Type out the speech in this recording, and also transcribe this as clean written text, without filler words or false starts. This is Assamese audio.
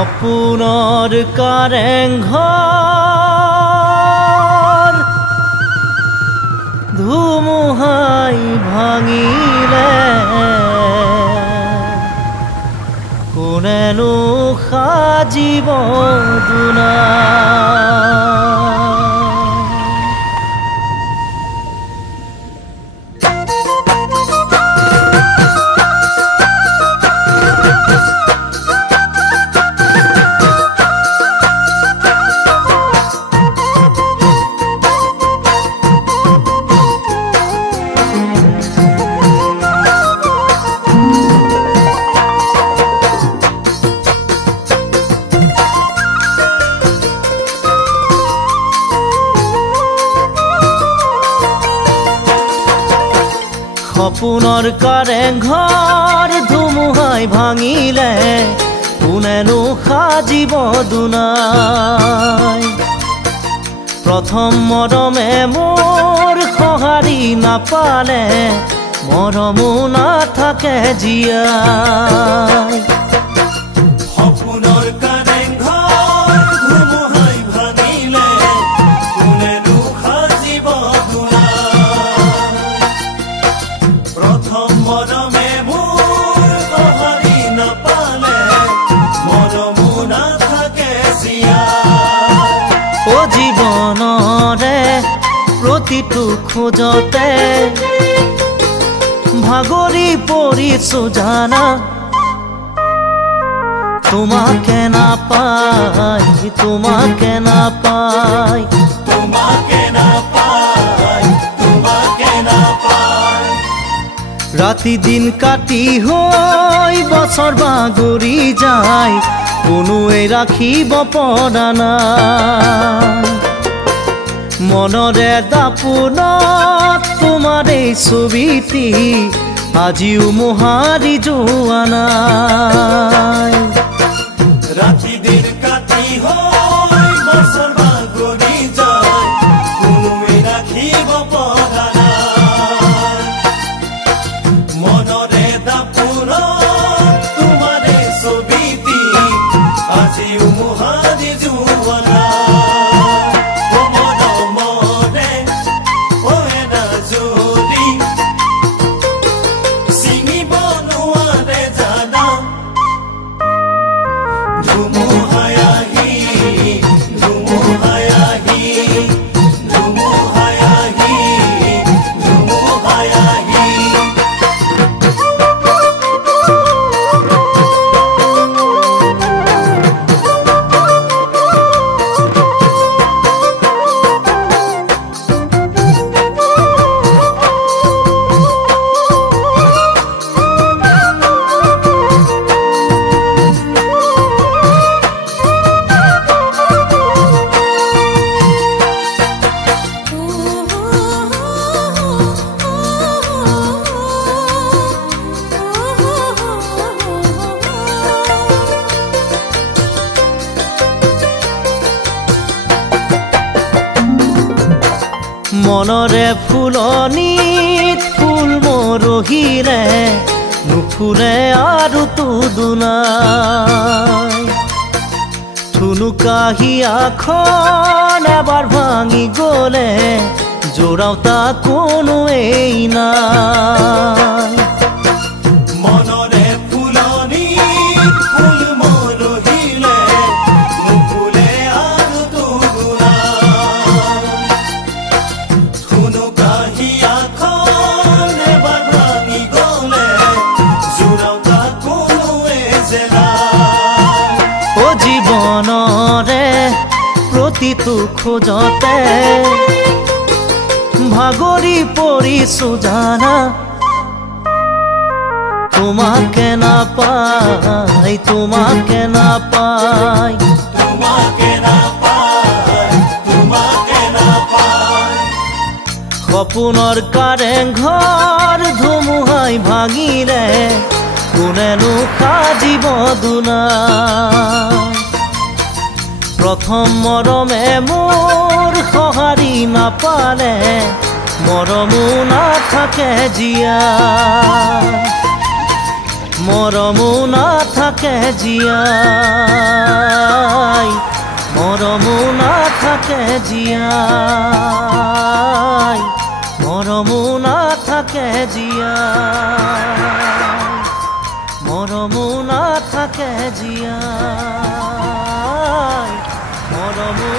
সপোনৰ কাৰেংঘৰ ধুমুহাই ভাঙিলে কোনেনো সাজিব দুনা সপোনৰ কাৰেংঘৰ ধুমুহাই ভাঙিলে কোনেনো সাজিব দুনাই প্ৰথম মৰমে মোৰ সঁহাৰি নাপালে মৰমো নাথাকে জীয়াই সপোনৰ কাৰেংঘৰ ধুমুহাই ভাঙিলে কোনেনো সাজিব প্ৰথম মৰমে মোৰ সঁহাৰি নাপালে মৰমো নাথাকে জীয়াই ও জীৱনৰে প্ৰতিটো খোজতে ভাগৰি পৰিছো জানা তোমাকে নাপাই তোমাকে নাপাই তোমাকে নাপাই তোমাকে নাপাই ৰাতি দিন কাটি হৈ বছৰ বাগৰি যায় কোনোৱে ৰাখিব পৰা নাই মনৰে দাপোনত তোমাৰ এই ছবিটি আজিও মোহাৰি যোৱা নাই ৰাতি দিন কাটি হৈ বছৰ বাগৰি যায় কোনোৱে ৰাখিব পৰা নাই মনৰে দাপোনত তোমাৰ এই ছবিটি আজিও মোহাৰি যোৱা নাই মনৰে ফুলনিত ফুল মৰহিলে নুফুলে আৰু দুনাই ঠুনুকাহিয়াখন এবাৰ ভাঙি গলে জোৰাওতা কোনোৱেই নাই মনৰে ফুলনিত ফুল মৰহিলে নুফুলে আৰু ঠুনুকাহিয়াখন এবাৰ ভাঙি গলে জোৰাওতা কোনোৱে যে নাই ও জীৱনৰে প্ৰতিটো খোজতে ভাগৰি পৰিছো জানা তোমাকে নাপাই তোমাকে নাপাই তোমাকে নাপাই তোমাকে নাপাই সপোনৰ কাৰেংঘৰ ধুমুহাই ভাঙিলে কোনেনো সাজিব দুনাই প্ৰথম মৰমে মোৰ সঁহাৰি নাপালে মৰমো নাথাকে জীয়াই মৰমো নাথাকে জীয়াই, মৰমো নাথাকে জীয়াই, মৰমো নাথাকে জীয়াই, মৰমো নাথাকে জীয়াই, মৰমো